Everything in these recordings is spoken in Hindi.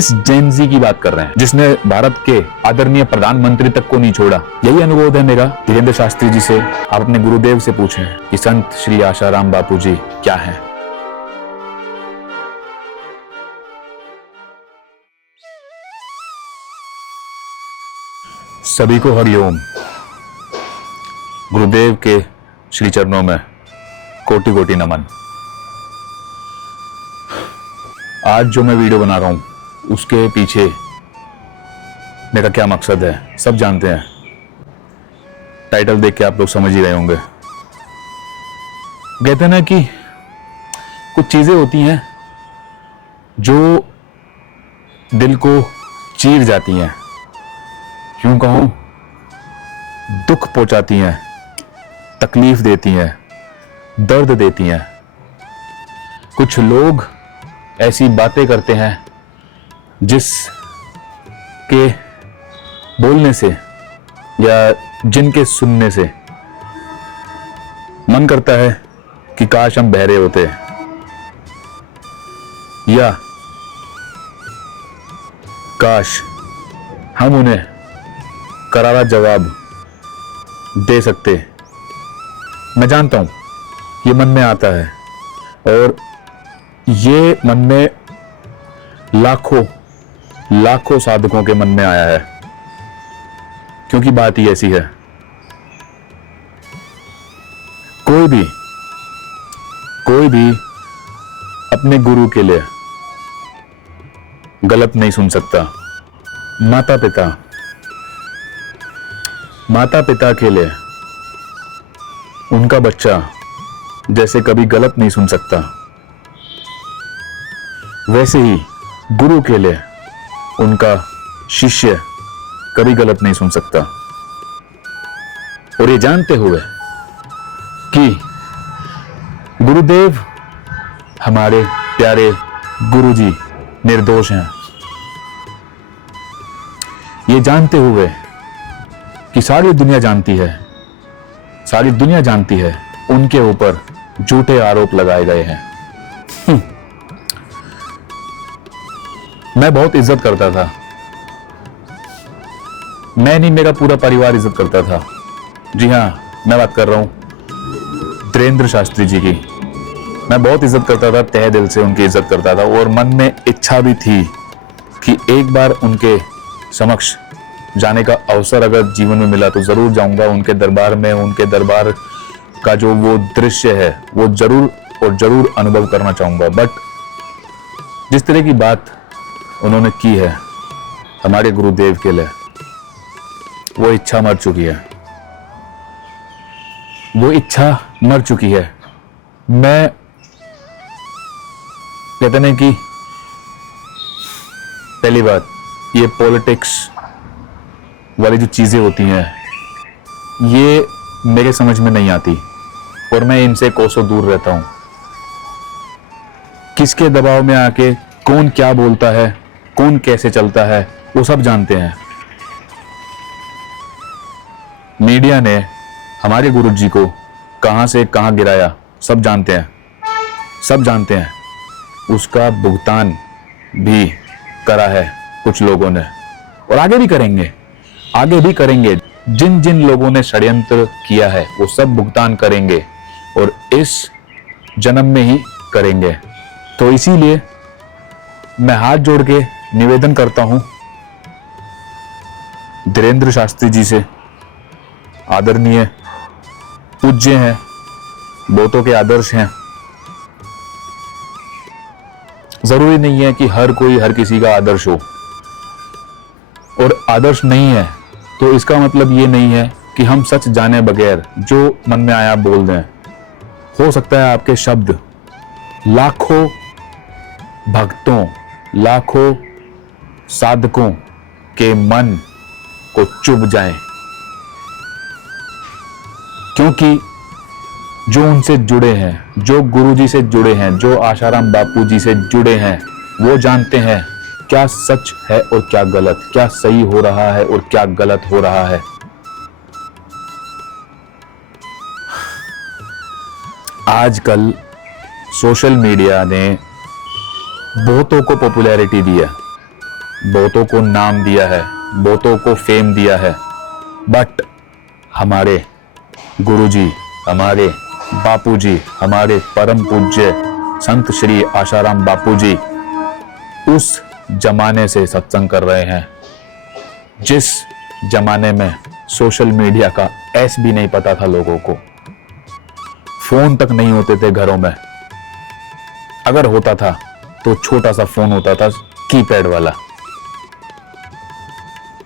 किस जेनजी की बात कर रहे हैं जिसने भारत के आदरणीय प्रधानमंत्री तक को नहीं छोड़ा? यही अनुरोध है मेरा धीरेन्द्र शास्त्री जी से। आप अपने गुरुदेव से पूछें कि संत श्री आशाराम बापू जी क्या हैं। सभी को हरिओम। गुरुदेव के श्री चरणों में कोटि कोटि नमन। आज जो मैं वीडियो बना रहा हूं उसके पीछे मेरा क्या मकसद है सब जानते हैं। टाइटल देख के आप लोग समझ ही रहे होंगे। कहते हैं ना कि कुछ चीजें होती हैं जो दिल को चीर जाती हैं, क्यों कहूं, दुख पहुंचाती हैं, तकलीफ देती हैं, दर्द देती हैं। कुछ लोग ऐसी बातें करते हैं जिस के बोलने से या जिनके सुनने से मन करता है कि काश हम बहरे होते, या काश हम उन्हें करारा जवाब दे सकते। मैं जानता हूं ये मन में आता है, और ये मन में लाखों साधकों के मन में आया है, क्योंकि बात ही ऐसी है। कोई भी अपने गुरु के लिए गलत नहीं सुन सकता। माता पिता के लिए उनका बच्चा जैसे कभी गलत नहीं सुन सकता, वैसे ही गुरु के लिए उनका शिष्य कभी गलत नहीं सुन सकता। और ये जानते हुए कि गुरुदेव हमारे प्यारे गुरुजी निर्दोष हैं, ये जानते हुए कि सारी दुनिया जानती है उनके ऊपर झूठे आरोप लगाए गए हैं। मैं बहुत इज्जत करता था, मैं नहीं मेरा पूरा परिवार इज्जत करता था। जी हां, मैं बात कर रहा हूं धीरेन्द्र शास्त्री जी की। मैं बहुत इज्जत करता था, तहे दिल से उनकी इज्जत करता था, और मन में इच्छा भी थी कि एक बार उनके समक्ष जाने का अवसर अगर जीवन में मिला तो जरूर जाऊंगा उनके दरबार में। उनके दरबार का जो वो दृश्य है वो जरूर अनुभव करना चाहूंगा। बट जिस तरह की बात उन्होंने की है हमारे गुरुदेव के लिए, वो इच्छा मर चुकी है। मैं कहते नहीं कि पहली बात, ये पॉलिटिक्स वाली जो चीजें होती हैं ये मेरे समझ में नहीं आती, और मैं इनसे कोसों दूर रहता हूं। किसके दबाव में आके कौन क्या बोलता है, कौन कैसे चलता है, वो सब जानते हैं। मीडिया ने हमारे गुरुजी को कहां से कहां गिराया सब जानते हैं। उसका भुगतान भी करा है कुछ लोगों ने, और आगे भी करेंगे। जिन लोगों ने षड्यंत्र किया है वो सब भुगतान करेंगे, और इस जन्म में ही करेंगे। तो इसीलिए मैं हाथ जोड़ के निवेदन करता हूं धीरेन्द्र शास्त्री जी से, आदरणीय पूज्य हैं, बहुतों के आदर्श हैं। जरूरी नहीं है कि हर कोई हर किसी का आदर्श हो, और आदर्श नहीं है तो इसका मतलब ये नहीं है कि हम सच जाने बगैर जो मन में आया बोल दें। हो सकता है आपके शब्द लाखों भक्तों, लाखों साधकों के मन को चुभ जाए, क्योंकि जो उनसे जुड़े हैं, जो गुरुजी से जुड़े हैं, जो आशाराम बापू जी से जुड़े हैं, वो जानते हैं क्या सच है और क्या गलत, क्या सही हो रहा है और क्या गलत हो रहा है। आजकल सोशल मीडिया ने बहुतों को पॉपुलैरिटी दी है, बहुतों को नाम दिया है, बहुतों को फेम दिया है, बट हमारे गुरुजी, हमारे बापूजी, हमारे परम पूज्य संत श्री आशाराम बापूजी उस जमाने से सत्संग कर रहे हैं जिस जमाने में सोशल मीडिया का एस भी नहीं पता था लोगों को, फोन तक नहीं होते थे घरों में, अगर होता था तो छोटा सा फोन होता था कीपैड वाला।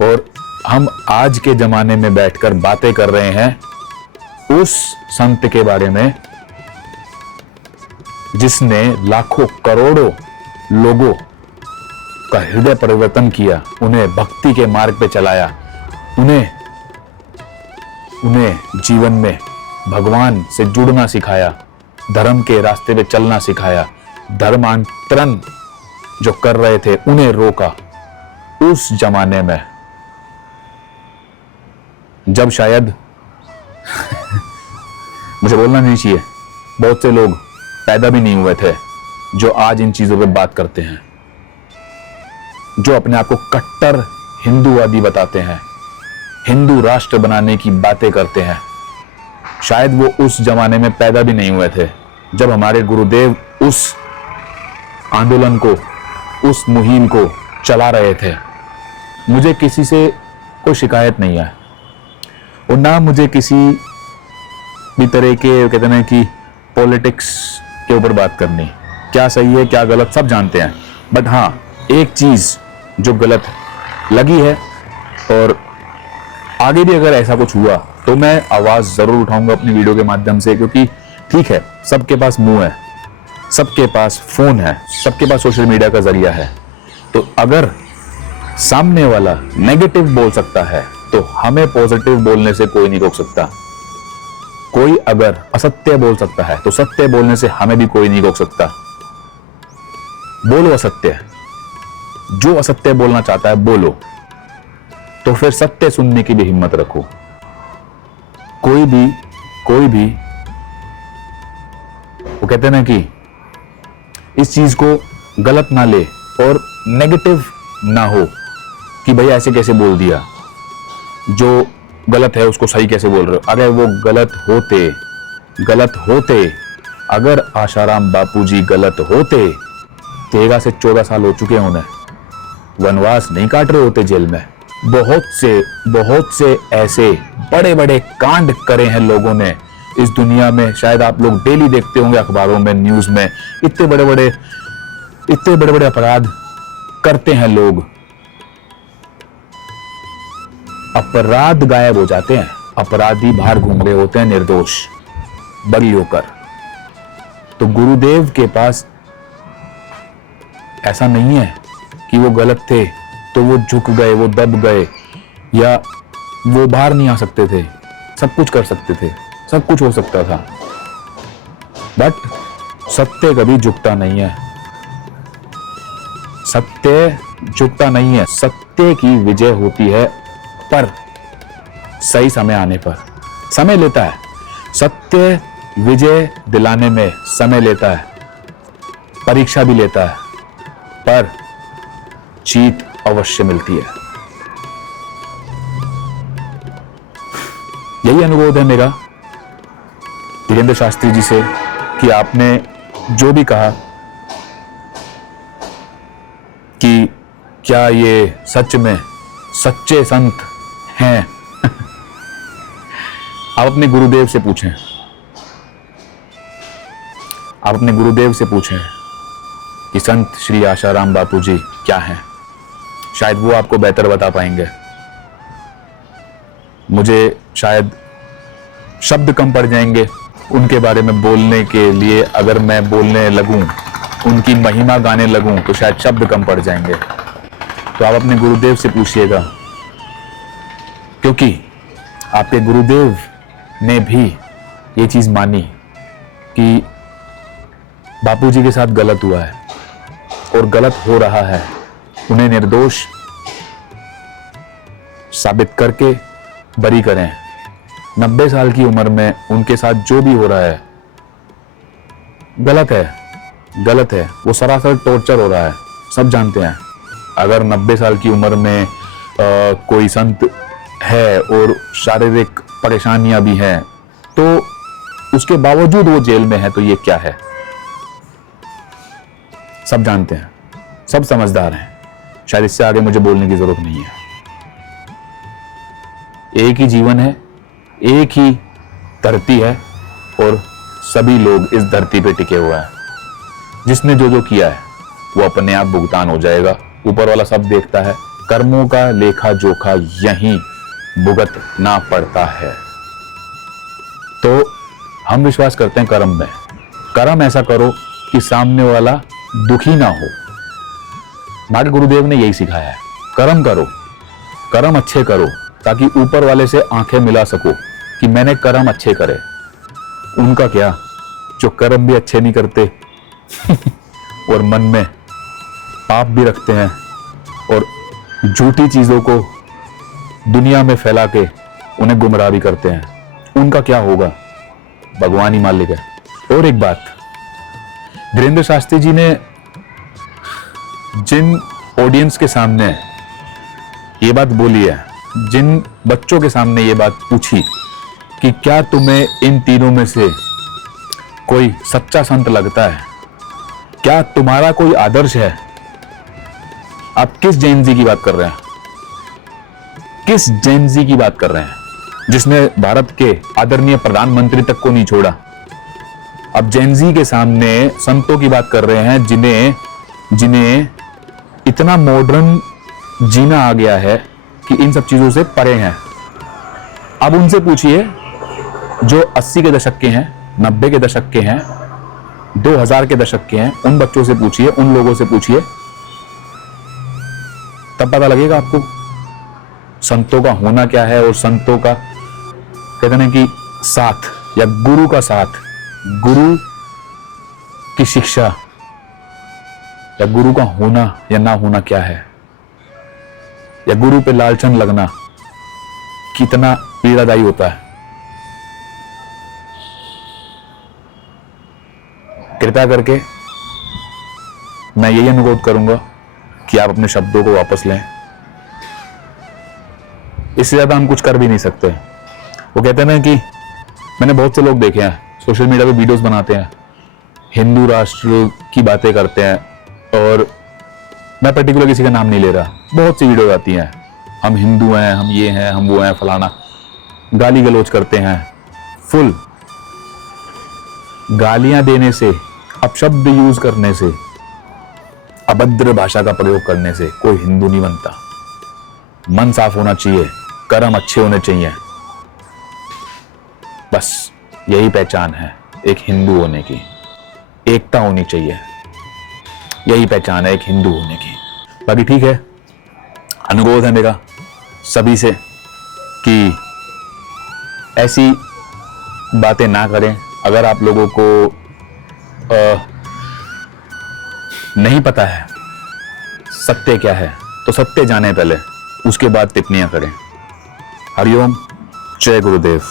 और हम आज के जमाने में बैठकर बातें कर रहे हैं उस संत के बारे में जिसने लाखों करोड़ों लोगों का हृदय परिवर्तन किया, उन्हें भक्ति के मार्ग पे चलाया, उन्हें जीवन में भगवान से जुड़ना सिखाया, धर्म के रास्ते पे चलना सिखाया, धर्मांतरण जो कर रहे थे उन्हें रोका। उस जमाने में जब शायद मुझे बोलना नहीं चाहिए, बहुत से लोग पैदा भी नहीं हुए थे जो आज इन चीजों पे बात करते हैं, जो अपने आप को कट्टर हिंदूवादी बताते हैं, हिंदू राष्ट्र बनाने की बातें करते हैं। शायद वो उस जमाने में पैदा भी नहीं हुए थे जब हमारे गुरुदेव उस आंदोलन को, उस मुहिम को चला रहे थे। मुझे किसी से कोई शिकायत नहीं है और ना मुझे किसी भी तरह के कहते हैं कि पॉलिटिक्स के ऊपर बात करनी, क्या सही है क्या गलत सब जानते हैं, बट हाँ एक चीज जो गलत लगी है और आगे भी अगर ऐसा कुछ हुआ तो मैं आवाज जरूर उठाऊंगा अपनी वीडियो के माध्यम से, क्योंकि ठीक है सबके पास मुंह है, सबके पास फोन है, सबके पास सोशल मीडिया का जरिया है, तो अगर सामने वाला नेगेटिव बोल सकता है तो हमें पॉजिटिव बोलने से कोई नहीं रोक सकता। कोई अगर असत्य बोल सकता है तो सत्य बोलने से हमें भी कोई नहीं रोक सकता। बोलो असत्य, जो असत्य बोलना चाहता है बोलो, तो फिर सत्य सुनने की भी हिम्मत रखो। कोई भी वो कहते हैं ना कि इस चीज को गलत ना ले और नेगेटिव ना हो कि भैया ऐसे कैसे बोल दिया, जो गलत है उसको सही कैसे बोल रहे हो। अगर वो गलत होते अगर आशाराम बापूजी गलत होते, 13 से 14 साल हो चुके हैं उन्हें, वनवास नहीं काट रहे होते जेल में। बहुत से ऐसे बड़े बड़े कांड करे हैं लोगों ने इस दुनिया में। शायद आप लोग डेली देखते होंगे अखबारों में, न्यूज में, इतने बड़े बड़े अपराध करते हैं लोग, अपराध गायब हो जाते हैं, अपराधी बाहर घूम रहे होते हैं निर्दोष बरी होकर। तो गुरुदेव के पास ऐसा नहीं है कि वो गलत थे तो वो झुक गए, वो दब गए, या वो बाहर नहीं आ सकते थे। सब कुछ कर सकते थे, सब कुछ हो सकता था, बट सत्य कभी झुकता नहीं है। सत्य झुकता नहीं है, सत्य की विजय होती है, पर सही समय आने पर। समय लेता है, सत्य विजय दिलाने में समय लेता है, परीक्षा भी लेता है, पर जीत अवश्य मिलती है। यही अनुरोध है मेरा धीरेन्द्र शास्त्री जी से कि आपने जो भी कहा कि क्या ये सच में सच्चे संत हैं आप अपने गुरुदेव से पूछें, आप अपने गुरुदेव से पूछें कि संत श्री आशाराम बापूजी क्या हैं। शायद वो आपको बेहतर बता पाएंगे। मुझे शायद शब्द कम पड़ जाएंगे उनके बारे में बोलने के लिए। अगर मैं बोलने लगूं, उनकी महिमा गाने लगूं, तो शायद शब्द कम पड़ जाएंगे। तो आप अपने गुरुदेव से पूछिएगा, क्योंकि आपके गुरुदेव ने भी ये चीज मानी कि बापूजी के साथ गलत हुआ है और गलत हो रहा है, उन्हें निर्दोष साबित करके बरी करें। 90 साल की उम्र में उनके साथ जो भी हो रहा है गलत है, वो सरासर टॉर्चर हो रहा है, सब जानते हैं। अगर 90 साल की उम्र में कोई संत है और शारीरिक परेशानियां भी हैं, तो उसके बावजूद वो जेल में है, तो ये क्या है? सब जानते हैं, सब समझदार हैं, शायद इससे आगे मुझे बोलने की जरूरत नहीं है। एक ही जीवन है, एक ही धरती है और सभी लोग इस धरती पे टिके हुए हैं। जिसने जो जो किया है वो अपने आप भुगतान हो जाएगा। ऊपर वाला सब देखता है, कर्मों का लेखा जोखा यहीं भुगतना पड़ता है। तो हम विश्वास करते हैं कर्म में। कर्म ऐसा करो कि सामने वाला दुखी ना हो। हमारे गुरुदेव ने यही सिखाया है, कर्म करो, कर्म अच्छे करो, ताकि ऊपर वाले से आंखें मिला सको कि मैंने कर्म अच्छे करे। उनका क्या, जो कर्म भी अच्छे नहीं करते और मन में पाप भी रखते हैं और झूठी चीजों को दुनिया में फैला के उन्हें गुमराह भी करते हैं, उनका क्या होगा? भगवान ही मालिक है। और एक बात, धीरेन्द्र शास्त्री जी ने जिन ऑडियंस के सामने ये बात बोली है, जिन बच्चों के सामने ये बात पूछी कि क्या तुम्हें इन तीनों में से कोई सच्चा संत लगता है, क्या तुम्हारा कोई आदर्श है? आप किस जैन जी की बात कर रहे हैं? किस जैन जी की बात कर रहे हैं जिसने भारत के आदरणीय प्रधानमंत्री तक को नहीं छोड़ा? अब जैन जी के सामने संतों की बात कर रहे हैं जिन्हें इतना मॉडर्न जीना आ गया है कि इन सब चीजों से परे हैं। अब उनसे पूछिए जो 80 के दशक के हैं, 90 के दशक के हैं, 2000 के दशक के हैं, उन बच्चों से पूछिए, उन लोगों से पूछिए, तब पता लगेगा आपको संतों का होना क्या है। और संतों का कहते हैं कि साथ या गुरु का साथ, गुरु की शिक्षा या गुरु का होना या ना होना क्या है, या गुरु पे लालचन लगना कितना पीड़ादायी होता है। कृपया करके मैं यही अनुरोध करूंगा कि आप अपने शब्दों को वापस लें। इससे ज्यादा हम कुछ कर भी नहीं सकते। वो कहते हैं ना कि मैंने बहुत से लोग देखे हैं सोशल मीडिया पे वीडियोस बनाते हैं, हिंदू राष्ट्र की बातें करते हैं, और मैं पर्टिकुलर किसी का नाम नहीं ले रहा, बहुत सी वीडियोस आती हैं, हम हिंदू हैं, हम ये हैं, हम वो हैं, फलाना, गाली गलौज करते हैं। फुल गालियां देने से, अपशब्द यूज करने से, अभद्र भाषा का प्रयोग करने से कोई हिंदू नहीं बनता। मन साफ होना चाहिए, कर्म अच्छे होने चाहिए, बस यही पहचान है एक हिंदू होने की। एकता होनी चाहिए, यही पहचान है एक हिंदू होने की। बाकी ठीक है, अनुरोध है मेरा सभी से कि ऐसी बातें ना करें। अगर आप लोगों को नहीं पता है सत्य क्या है, तो सत्य जाने पहले, उसके बाद टिप्पणियां करें। हरिओम, जय गुरुदेव।